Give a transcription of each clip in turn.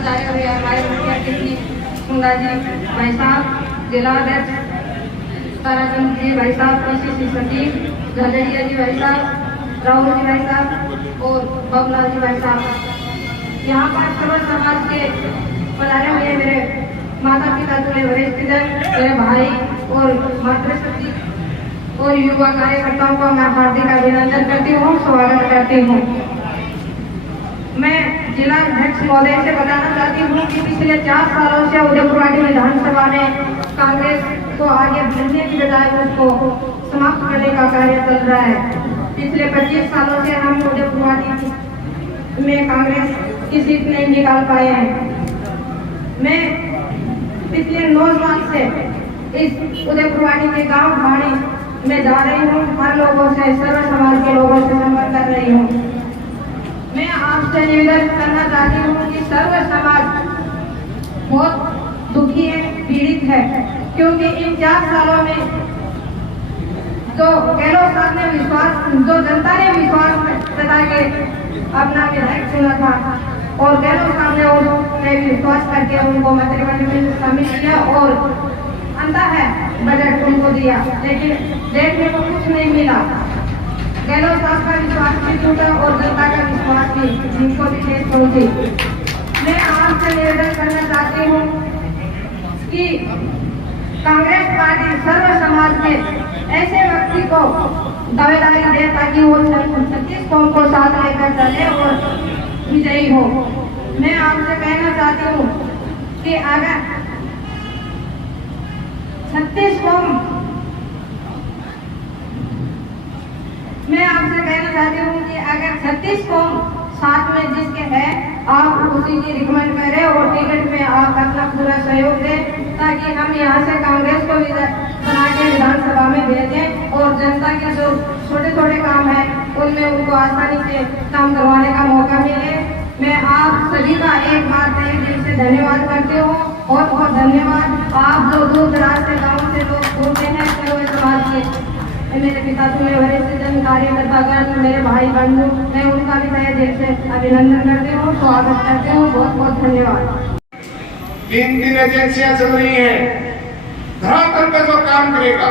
पधारे हुए हमारे मुखिया कृष्ण सुंदर जी भाई साहब, जिला अध्यक्ष ताराचंद जी भाई साहब, पीसीसी सचिव झंझरिया जी भाई साहब, राहुल जी भाई साहब और बबला जी भाई साहब, यहाँ पर सर्व समाज के पधारे हुए मेरे माता पिता तुल्य वरिष्ठ जन, मेरे भाई और मातृशक्ति और युवा कार्यकर्ताओं को मैं हार्दिक अभिनंदन करती हूँ, स्वागत करती हूँ। मैं जिला अध्यक्ष महोदय से बताना चाहती हूँ कि पिछले 4 सालों से उदयपुरवाटी विधानसभा में कांग्रेस को आगे बढ़ने की बजाय उसको समाप्त करने का कार्य चल रहा है। पिछले 25 सालों से हम उदयपुरवाटी में कांग्रेस की सीट नहीं निकाल पाए हैं। मैं पिछले 9 साल से इस उदयपुरवाटी के गांव भाड़ी में जा रही हूँ, हर लोगों से, सर्व समाज के लोगों से संपर्क कर रही हूँ। मैं आपसे निवेदन करना चाहती हूँ कि सर्व समाज बहुत दुखी है, पीड़ित है, क्योंकि इन 4 सालों में जो गहलोत साहब ने विश्वास, जो जनता ने विश्वास जता के अपना विधायक चुना था और गहलोत साहब ने उन्होंने विश्वास करके उनको मंत्रिमंडल में शामिल किया और अंता है बजट उनको दिया, लेकिन देखने को कुछ नहीं मिला। गहलोत साहब का विश्वास भी टूटा और जनता का विश्वास भी, जिनको भी ठेस पहुंची। मैं आपसे निवेदन करना चाहती हूँ कि कांग्रेस पार्टी सर्व समाज के ऐसे व्यक्ति को दावेदारी दे ताकि वो 36 कौम को साथ लेकर चले और विजयी हो। मैं आपसे कहना चाहती हूँ कि अगर 36 कौम, मैं आपसे कहना चाहती हूँ कि अगर 36 कौम साथ में जिसके है, आप उसी की रिकमेंड करें और टिकट में आप अपना पूरा सहयोग दें ताकि हम यहाँ से कांग्रेस को बना के विधानसभा में भेजें और जनता के जो छोटे छोटे काम है उनमें उनको आसानी से काम करवाने का मौका मिले। मैं आप सभी का एक बार तहे दिल से धन्यवाद करती हूँ। बहुत बहुत धन्यवाद। आप जो दूर दराज से गाँव से लोग होते हैं सर्व समाज के, मेरे पिता तुल्य वरिष्ठ जन, कार्यकर्तागण, मेरे भाई बंधु, मैं उनका भी तहे दिल से अभिनंदन करती हूँ, स्वागत करती हूँ। बहुत बहुत धन्यवाद। 3 एजेंसियां चल रही हैं, धरातल पर जो काम करेगा,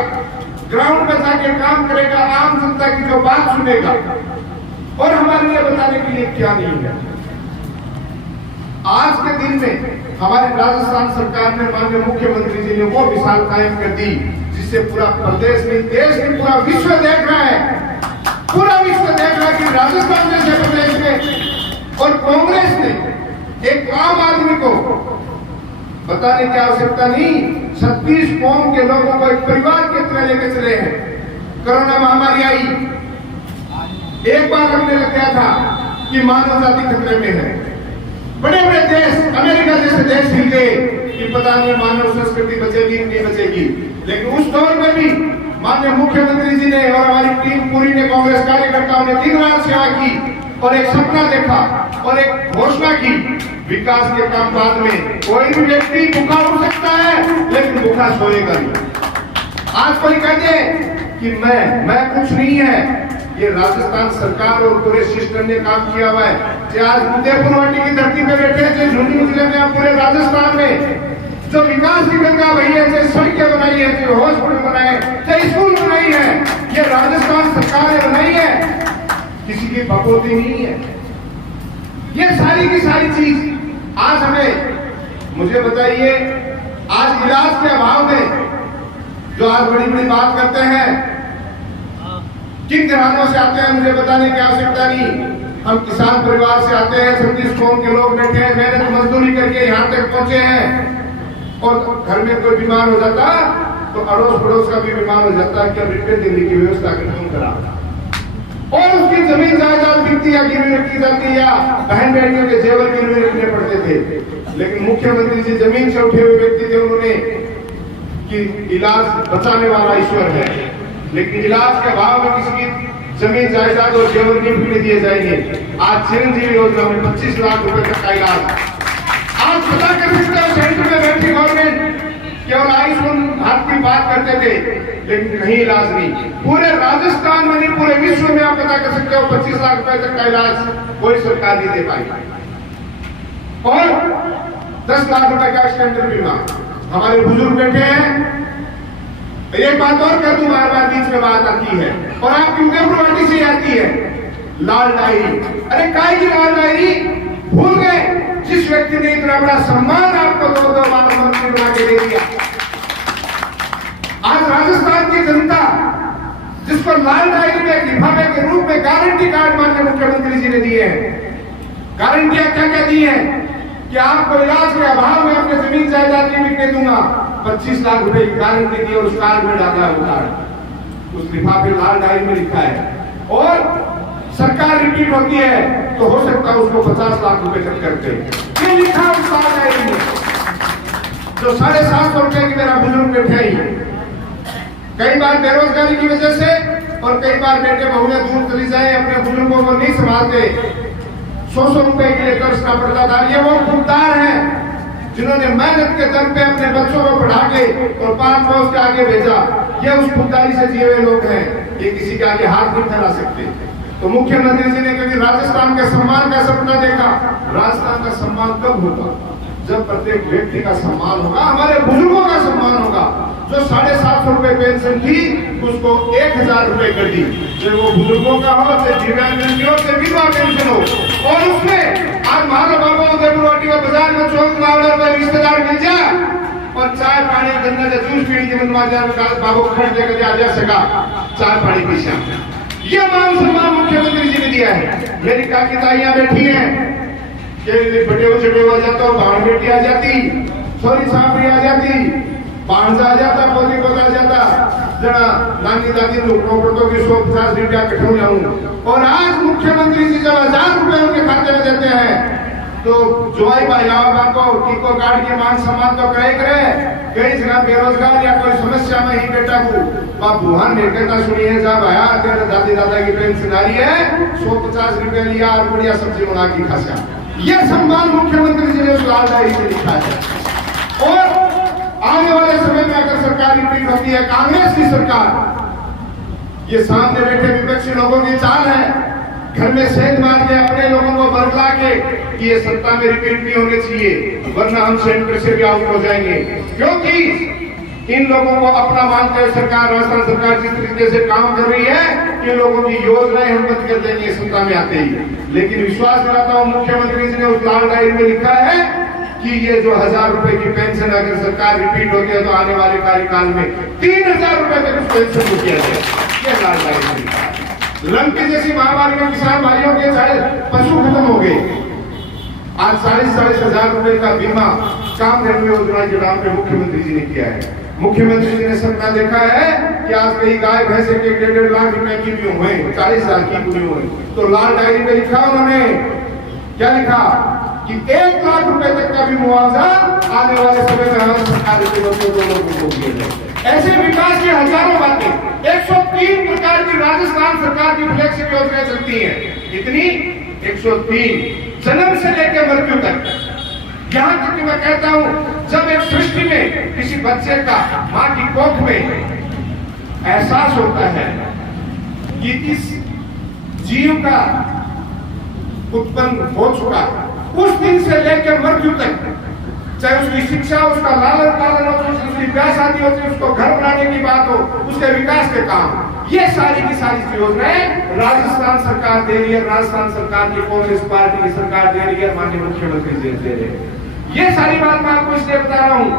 ग्राउंड पर जाके काम करेगा, आम जनता की जो बात सुनेगा और हमारे लिए बताने के लिए क्या नहीं है। आज के दिन में हमारी राजस्थान सरकार ने, माननीय मुख्यमंत्री जी ने वो मिसाल कायम कर दी जिससे पूरा प्रदेश नहीं, देश नहीं, पूरा विश्व देख रहा है। पूरा विश्व देख रहा है कि राजस्थान जैसे प्रदेश में और कांग्रेस ने एक आम आदमी को बताने की आवश्यकता नहीं, 36 कौम के लोगों को एक परिवार की तरह लेकर चले हैं। कोरोना महामारी आई, एक बार हमने लगाया था कि मानव जाति खतरे में है। बड़े बड़े देश, अमेरिका जैसे देश हिल गए कि पता नहीं मानव संस्कृति बचेगी कि नहीं बचेगी। लेकिन उस दौर में भी माननीय मुख्यमंत्री जी ने और हमारी टीम पूरी ने, कांग्रेस कार्यकर्ताओं ने दिन रात सेवा की और एक सपना देखा और एक घोषणा की, विकास के काम बाद में कोई भी व्यक्ति भूखा उठ सकता है लेकिन भूखा सोएगा नहीं। आज कोई कहते कि मैं कुछ नहीं है, ये राजस्थान सरकार और पूरे सिस्टम ने काम किया हुआ है। आज उदयपुरवाटी की धरती पे बैठे थे, झुंझुनू जिले में, पूरे राजस्थान में जो विकास की गंगा बही है, चाहे सड़कें बनाई है, चाहे हॉस्पिटल बनाए, चाहे स्कूल बनाई है, ये राजस्थान सरकार ने बनाई है, किसी की बकौती नहीं है। ये सारी की सारी चीज आज हमें, मुझे बताइए, आज इलाज के अभाव में जो आज बड़ी बड़ी बात करते हैं, किन घरानों से आते हैं मुझे बताने की आवश्यकता नहीं। हम किसान परिवार से आते हैं, 36 कौम के लोग बैठे हैं, मेहनत मजदूरी करके यहाँ तक पहुंचे हैं और घर में कोई बीमार हो जाता तो अड़ोस पड़ोस का भी बीमार हो जाता है, क्या रिपेयर देने की व्यवस्था कौन करा, और उसकी जमीन जायदाद बिकती या गिरवी रखी जाती या बहन बेटियों के जेवर गिरवी रखने पड़ते थे। लेकिन मुख्यमंत्री जी जमीन से उठे हुए व्यक्ति थे, उन्होंने कि इलाज बचाने वाला ईश्वर है, लेकिन इलाज के अभाव में किसी की जमीन जायदाद और जेवर गिफ्ट में दिए जाएंगे। आज चिरंजीवी योजना में 25 लाख रुपए तक का इलाज। आज पता कर सकते हो, सेंटर में बैठी गवर्नमेंट केवल आयुष्मान भारत की बात करते थे, लेकिन कहीं इलाज नहीं। पूरे राजस्थान में नहीं, पूरे विश्व में आप पता कर सकते हो 25 लाख रुपए तक का इलाज कोई सरकार नहीं दे पाई। और 10 लाख रुपए का स्टैंडर्ड बीमा। हमारे बुजुर्ग बैठे हैं। एक बात और कर दूं, बार बार बीच में बात आती है और आपकी उदयपुर से आती है, लाल डायरी। अरे काय की लाल डायरी? भूल गए जिस व्यक्ति ने इतना बड़ा सम्मान आपको 2 बार मंत्री बना के दे दिया। आज राजस्थान की जनता जिसको लाल डायरी में लिफाफे के रूप में गारंटी कार्ड माननीय मुख्यमंत्री जी ने दिए हैं। गारंटियां क्या क्या दी है कि आपको इलाज के अभाव में अपने जमीन जायदाद नहीं बिकने दूंगा। 25 लाख रुपए की गारंटी दी और उस कार्ड में डाला है वो कार्ड, उस लिफाफे लाल डायरी में लिखा है। और सरकार रिपीट होती है तो हो सकता है उसको 50 लाख रुपए तक करते। ये लिखा उस लाल डायरी में जो 750 रुपए की मेरा बुजुर्ग बैठे ही। कई बार बेरोजगारी की वजह से और कई बार बेटे बहुएं दूर चली जाए, अपने बुजुर्गों को नहीं संभालते, 100 रुपए के लिए तरसना पड़ता था। ये वो खुददार हैं जिन्होंने मेहनत के दम पे अपने बच्चों को पढ़ा के और 5 वर्ष के आगे भेजा। ये उस खुददारी से जिए हुए लोग हैं, ये किसी के आगे हाथ नहीं फैला सकते। तो मुख्यमंत्री जी ने क्योंकि राजस्थान के सम्मान का सपना देखा, राजस्थान का सम्मान कब होगा? जब प्रत्येक व्यक्ति का सम्मान होगा, हमारे बुजुर्गों का सम्मान होगा। जो 750 रुपए पेंशन थी उसको 1000 रुपए कर दी, चाहे वो बुजुर्गों का हो, चाहे दिव्यांग हो, चाहे विधवा पेंशन हो। और उसमें आज महाराज बाबा उदयपुर का बाजार में 14 मावड़ा रिश्तेदार मिल जाए और चाय पानी गन्ना का जूस पीने के मन बाबू खर्च लेकर आ जा सका चाय पानी पी सकता। ये मान सम्मान मुख्यमंत्री जी ने दिया है। मेरी काकी ताइयां बैठी हैं, बड़े चढ़े हो जाता, भाण बेटी आ जाती, छोरी सांपरी आ जाती, भाणजा आ जाता, पोती पोता आ जाता, जरा नानी दादी लोगों को तो 150 रुपया कठो लाऊं। और आज मुख्यमंत्री जी जब 1000 रुपए उनके खाते में देते हैं तो जोई भाई को टीको कार्ड के मान सम्मान तो करे। कई जगह बेरोजगार या कोई समस्या में ही बेटा को बुहान कहता सुनिए जब आया तेरे दादी दादा की पेंशन आ रही है, 150 रुपए लिया और बढ़िया सब्जी बना के खासा। ये सम्मान मुख्यमंत्री जी ने उस लाल डायरी में लिखा है। और आने वाले समय में अगर सरकार रिपीट होती है, कांग्रेस की सरकार, ये सामने बैठे विपक्षी लोगों की चाल है, घर में सेंध मार के अपने लोगों को बरगला के कि ये सत्ता में रिपीट नहीं होनी चाहिए वरना हम सेंटर से भी आउट हो जाएंगे। क्योंकि इन लोगों को अपना मानते हुए सरकार, राजस्थान सरकार जिस तरीके से काम कर रही है, इन लोगों की योजनाएं हम बंद कर देंगे सत्ता में आते ही। लेकिन विश्वास दिलाता हूं मुख्यमंत्री जी ने उस लाल डायरी में लिखा है कि ये जो 1000 रुपए की पेंशन अगर सरकार रिपीट होती है तो आने वाले कार्यकाल में 3000 रुपए तक उस पेंशन को किया जाए। ये लाल डायरी में लिखा है। लंके जैसी महामारी में किसान भाइयों के चाहे पशु खत्म हो गए, आज 40,000 रुपए का बीमा कामधेनु योजना के नाम पे मुख्यमंत्री जी ने किया है। मुख्यमंत्री जी ने सपना देखा है कि आज कई गाय भैंस के 1.5 लाख रुपए की भी हुए, 40,000 की भी हुए। तो लाल डायरी में लिखा उन्होंने, क्या लिखा कि 1 लाख रुपए तक का भी मुआवजा आने वाले समय में हमारी सरकार के लोगों को दिया जाए। ऐसे विकास की हजारों बातें, 103 प्रकार की राजस्थान सरकार की फ्लैगशिप योजनाएं चलती हैं। कितनी? 103, जन्म से लेकर मृत्यु तक। यहां तक कि मैं कहता हूं जब एक सृष्टि में किसी बच्चे का मां की कोख में एहसास होता है कि इस जीव का उत्पन्न हो चुका, उस दिन से लेकर मृत्यु तक, चाहे उसकी शिक्षा, उसका लालन पालन हो, उसकी प्यास आदि होती, उसको घर बनाने की बात हो, उसके विकास के काम, ये सारी की सारी योजनाएं राजस्थान सरकार दे रही है। राजस्थान सरकार की कांग्रेस पार्टी की सरकार दे रही है, माननीय मुख्यमंत्री जी दे रहे हैं। ये सारी बात मैं आपको इसलिए बता रहा हूं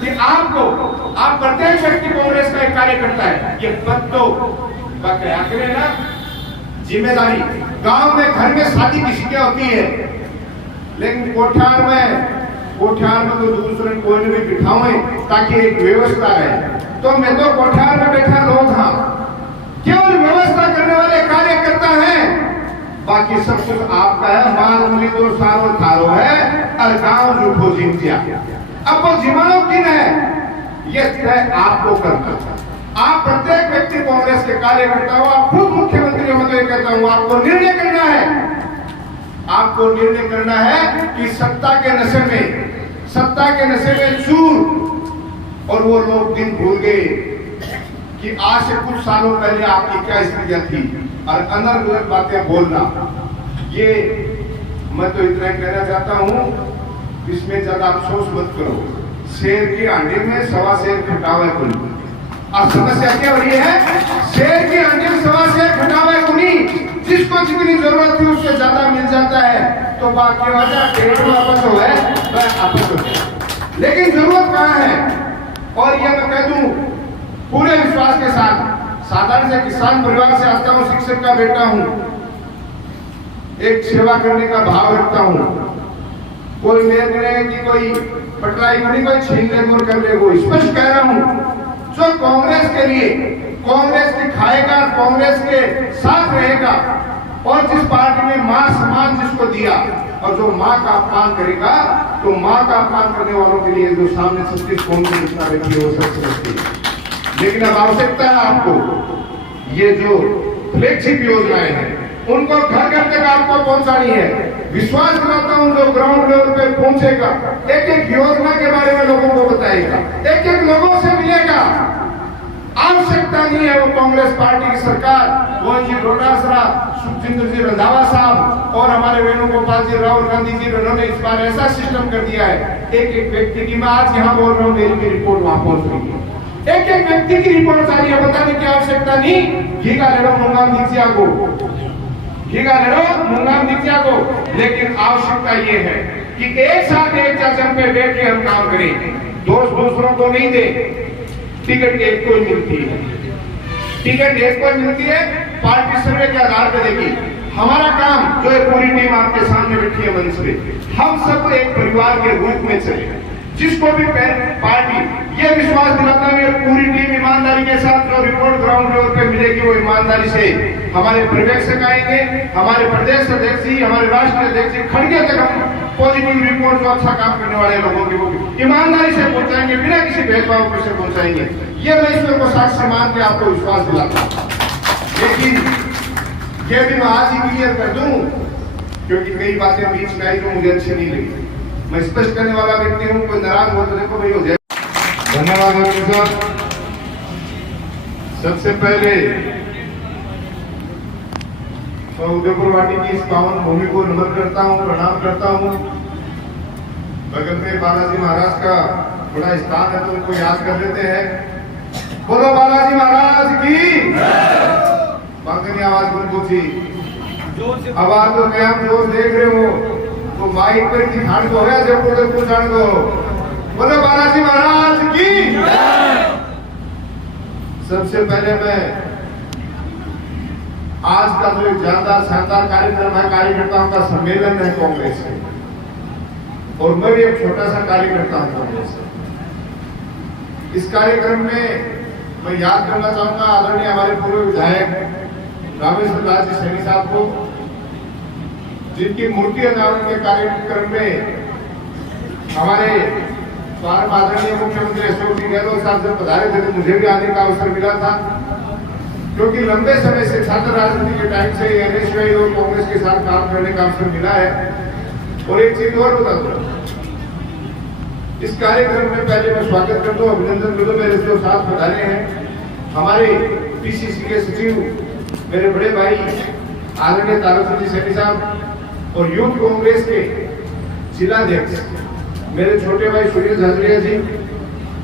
कि आप प्रत्येक व्यक्ति कांग्रेस का एक कार्यकर्ता है। ये पद तो आखिर ना जिम्मेदारी, गांव में घर में शादी किसी की होती है, लेकिन कोठार में तो दूसरे कोई भी बिठाओ ताकि एक व्यवस्था है। तो मैं तो कोठार में बैठा लोग हाँ केवल व्यवस्था करने वाले कार्यकर्ता हैं, बाकी सब कुछ आपका है। माल मूली तो सारो थारो है और गांव झूठो जिम्तिया। अब वो जिम्मेदार किन है, ये तय आपको करना है। आप प्रत्येक व्यक्ति कांग्रेस के कार्यकर्ता हो, आप खुद मुख्यमंत्री हो, तो कहता हूं आपको निर्णय करना है। आपको निर्णय करना है कि सत्ता के नशे में चूर। और वो लोग दिन भूल गए कि आज से कुछ सालों पहले आपकी क्या स्थितियां थी और अनर्गल बातें बोलना। ये मैं तो इतना कहना चाहता हूं इसमें ज्यादा अफसोस मत करो। शेर की हांडी में सवा शेर खटावे कुनी। अब समस्या क्या हो रही है? शेर की हांडी में सवा शेर खटावे कुनी। जिसको जितनी जरूरत थी उससे ज्यादा मिल जाता है तो बाकी वजह डेढ़ वापस हो गए वह आपस हो गए। लेकिन जरूरत कहाँ है? और यह मैं कह दूं पूरे विश्वास के साथ, साधारण से किसान परिवार से आता हूं, शिक्षक का बेटा हूं, एक सेवा करने का भाव रखता हूं। कोई निर्णय की कोई पटराई नहीं, कोई छीन ले और कर ले, वो स्पष्ट कह रहा हूं। जो कांग्रेस के लिए कांग्रेस की खाएगा, कांग्रेस के साथ रहेगा और जिस पार्टी ने मां सम्मान जिसको दिया और जो मां का अपमान करेगा तो मां का अपमान करने वालों के लिए जो सामने 36 कौन की रिश्ता रहती है वो सब समझती है। लेकिन अब आवश्यकता है आपको ये जो फ्लैगशिप योजनाएं हैं उनको घर घर तक आपको पहुंचानी है। विश्वास दिलाता हूं जो ग्राउंड लेवल पे पहुंचेगा, एक एक योजना के बारे में लोगों को बताएगा, एक एक लोगों से मिलेगा। आवश्यकता नहीं है वो कांग्रेस पार्टी की सरकार, मोहन जी डोटासरा, सुखजिंदर जी रंधावा साहब और हमारे वेणुगोपाल जी, राहुल गांधी जी, उन्होंने इस बार ऐसा सिस्टम कर दिया है एक एक व्यक्ति की, मैं आज यहाँ बोल रहा हूँ मेरी रिपोर्ट वहां पहुंच रही है, एक एक व्यक्ति की रिपोर्ट आ रही है। बताने की आवश्यकता नहीं घी का लड़ो मुंगाम दीजिया को, घी का लड़ो मुंगाम दीजिया को। लेकिन आवश्यकता ये है कि एक साथ एक चर्चा पे बैठ के हम काम करें, दोस्त दूसरों को नहीं दे। टिकट एक को मिलती है, टिकट एक को मिलती है, पार्टी सर्वे के आधार पर देगी। हमारा काम जो है पूरी टीम आपके सामने बैठी है मंच पे, हम सब एक परिवार के रूप में चले। जिसको भी पार्टी ये विश्वास दिलाता है पूरी टीम ईमानदारी के साथ जो रिपोर्ट ग्राउंड लेवल पे मिलेगी वो ईमानदारी से हमारे पर्यवेक्षक आएंगे, हमारे प्रदेश अध्यक्ष जी, हमारे राष्ट्रीय अध्यक्ष जी, खड़गे तक हम पॉजिटिव रिपोर्ट जो अच्छा काम करने वाले लोगों की वो ईमानदारी से पहुंचाएंगे, बिना किसी भेदभाव से पहुंचाएंगे। ये मैं ईश्वर को साक्ष्य मान के आपको विश्वास दिलाता हूं। लेकिन ये भी मैं आज ही क्लियर कर दूं क्योंकि कई बातें बीच में आई जो मुझे अच्छी नहीं लगी। मैं स्पष्ट करने वाला व्यक्ति हूं, कोई नाराज हो तो देखो भाई हो जाए। धन्यवाद साहब। सबसे पहले तो उदयपुर वाटी की इस पावन भूमि को नमन करता हूं, प्रणाम करता हूं। बगल में बालाजी महाराज का बड़ा स्थान है तो उनको याद कर लेते हैं। बोलो बालाजी महाराज की। बांकनी आवाज बंद पूछी, आवाज तो क्या हम जोर देख रहे हो तो माइक पर की खान को है जब उदयपुर जान को। बोलो बालाजी महाराज की। सबसे पहले मैं आज का जो एक शानदार कार्यक्रम है, कार्यकर्ताओं का सम्मेलन है कांग्रेस से, और मैं भी एक छोटा सा कार्यकर्ता हूं कांग्रेस से। इस कार्यक्रम में मैं याद करना चाहूंगा आदरणीय हमारे पूर्व विधायक रामेश्वर दास जी सैनी साहब को, जिनकी मूर्ति अनावरण के कार्यक्रम में हमारे आदरणीय मुख्यमंत्री अशोक जी गहलोत साहब जब पधारे थे तो मुझे भी आने का अवसर मिला था, क्योंकि लंबे समय से छात्र राजनीति के टाइम से एनएसयूआई और कांग्रेस के साथ काम करने का अवसर मिला है। और एक चीज और बता दूं, इस कार्यक्रम में पहले मैं स्वागत कर दूं, अभिनंदन कर दूं मेरे जो साथ पधारे हैं हमारे पीसीसी के सचिव मेरे बड़े भाई आदरणीय तारक जी सैनी साहब और यूथ कांग्रेस के जिलाध्यक्ष मेरे छोटे भाई सुरेश हजरिया जी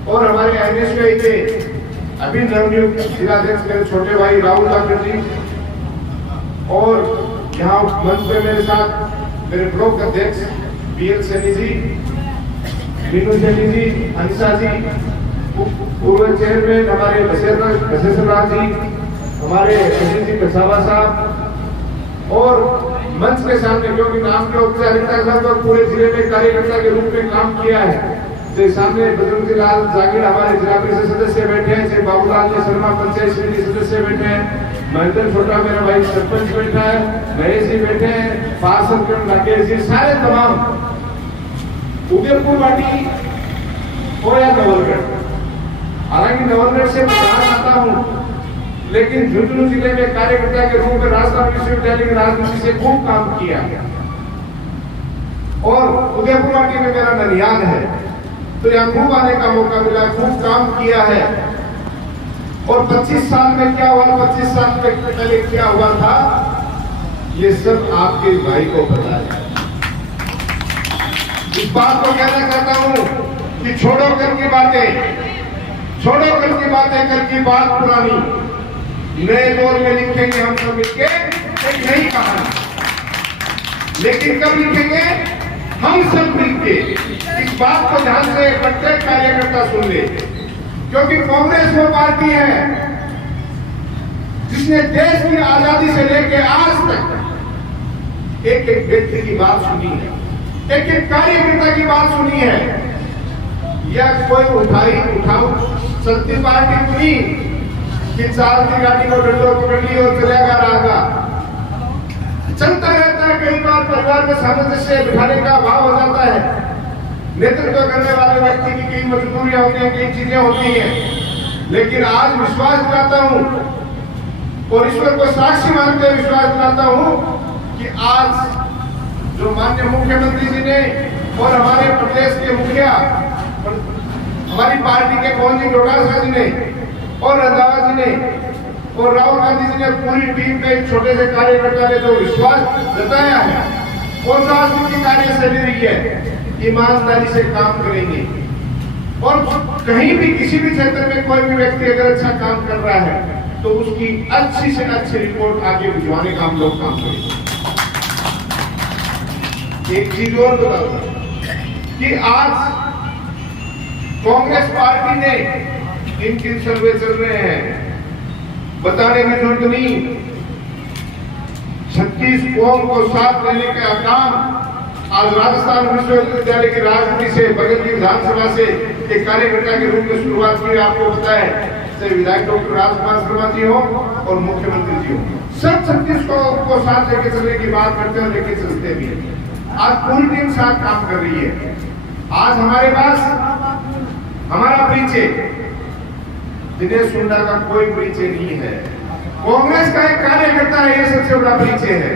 और हमारे एनएसयूआई के अभी नवनियुक्त जिलाध्यक्ष मेरे छोटे भाई राहुल ठाकुर जी, और यहाँ मंच पे मेरे साथ मेरे ब्लॉक अध्यक्ष बीएल सैनी जी, मीनू सैनी जी, हंसा जी, पूर्व चेयरमैन हमारे बसेश्वर जी, हमारे अजीत जी कसावा साहब, और मंच के सामने क्योंकि नाम के औपचारिकता साहब और पूरे जिले में कार्यकर्ता के रूप में काम किया है, जो सामने बजरंग लाल जागीर हमारे जिला परिषद सदस्य बैठे हैं, श्री बाबूलाल जी शर्मा पंचायत समिति सदस्य बैठे हैं, महेंद्र छोटा मेरा भाई सरपंच बैठा है, महेश जी बैठे हैं, पार्षद राकेश जी, सारे तमाम उदयपुर वाटी हो या नवलगढ़, हालांकि नवलगढ़ से बाहर आता हूँ लेकिन झुंझुनू जिले में कार्यकर्ता के रूप में राजस्थान विश्वविद्यालय की राजनीति से खूब काम किया और उदयपुर वाटी में मेरा ननियाल है तो यहाँ खूब आने का मौका मिला, खूब काम किया है। और 25 साल में क्या हुआ, 25 साल पहले क्या हुआ था, ये सब आपके भाई को पता है। इस बात को कहना चाहता हूं कि छोड़ो कल की बातें, छोड़ो कल की बातें, कल की बात पुरानी, नए दौर में लिखेंगे हम सब मिलके एक नई कहानी। लेकिन कब लिखेंगे? हम सब मिलके। इस बात को ध्यान से प्रत्येक कार्यकर्ता सुन ले, क्योंकि कांग्रेस वो पार्टी है जिसने देश की आजादी से लेकर आज तक एक एक व्यक्ति की बात सुनी है, एक एक कार्यकर्ता की बात सुनी है। यह कोई उठाऊ सत्ती पार्टी नहीं कि चार की गाड़ी को डंडों पकड़ ली और चलेगा रागा। चलता रहता है, कई बार परिवार में सामंजस्य बिठाने का अभाव हो जाता है, नेतृत्व करने वाले व्यक्ति की कई मजबूरियां होती हैं, कई चीजें होती हैं। लेकिन आज विश्वास दिलाता हूं और ईश्वर को साक्षी मानकर विश्वास दिलाता हूं कि आज जो माननीय मुख्यमंत्री जी ने और हमारे प्रदेश के मुखिया, हमारी पार्टी के पवन सिंह डोटासरा जी ने और रंधावा जी ने और राहुल गांधी जी ने पूरी टीम पे छोटे से कार्यकर्ता ने जो विश्वास जताया है और राजनीतिक कार्यशैली रही है, ईमानदारी से काम करेंगे। और कहीं भी किसी भी क्षेत्र में कोई भी व्यक्ति अगर अच्छा काम कर रहा है तो उसकी अच्छी से अच्छी रिपोर्ट आगे भिजवाने का हम लोग काम करेंगे। एक चीज और बता दूं कि आज कांग्रेस पार्टी ने इनके सर्वे चल रहे हैं, बताने की जरूरत नहीं। 36 कौम को साथ लेने का काम आज राजस्थान विश्वविद्यालय की राजनीति से, बगल की विधानसभा से एक कार्यकर्ता के रूप में शुरुआत की। आपको पता है, चाहे विधायक डॉक्टर राजकुमार शर्मा जी हो और मुख्यमंत्री जी हो, सब 36 को साथ लेके चलने की बात करते हैं और लेके चलते भी हैं। आज पूरी टीम साथ काम कर रही है। आज हमारे पास हमारा परिचय दिनेश हुड्डा का कोई परिचय नहीं है, कांग्रेस का एक कार्यकर्ता है, ये सबसे बड़ा परिचय है।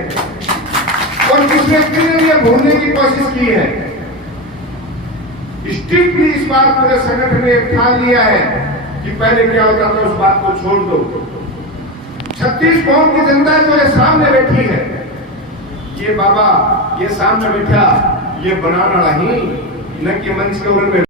और जिस व्यक्ति ने ये भूलने की कोशिश की है, स्ट्रिक्टली इस बात पूरे संगठन ने ठान लिया है कि पहले क्या होता था उस बात को छोड़ दो। 36 कौम की जनता जो ये सामने बैठी है, ये बाबा ये सामने बैठा, ये बनाना नहीं, न कि मंच के ऊपर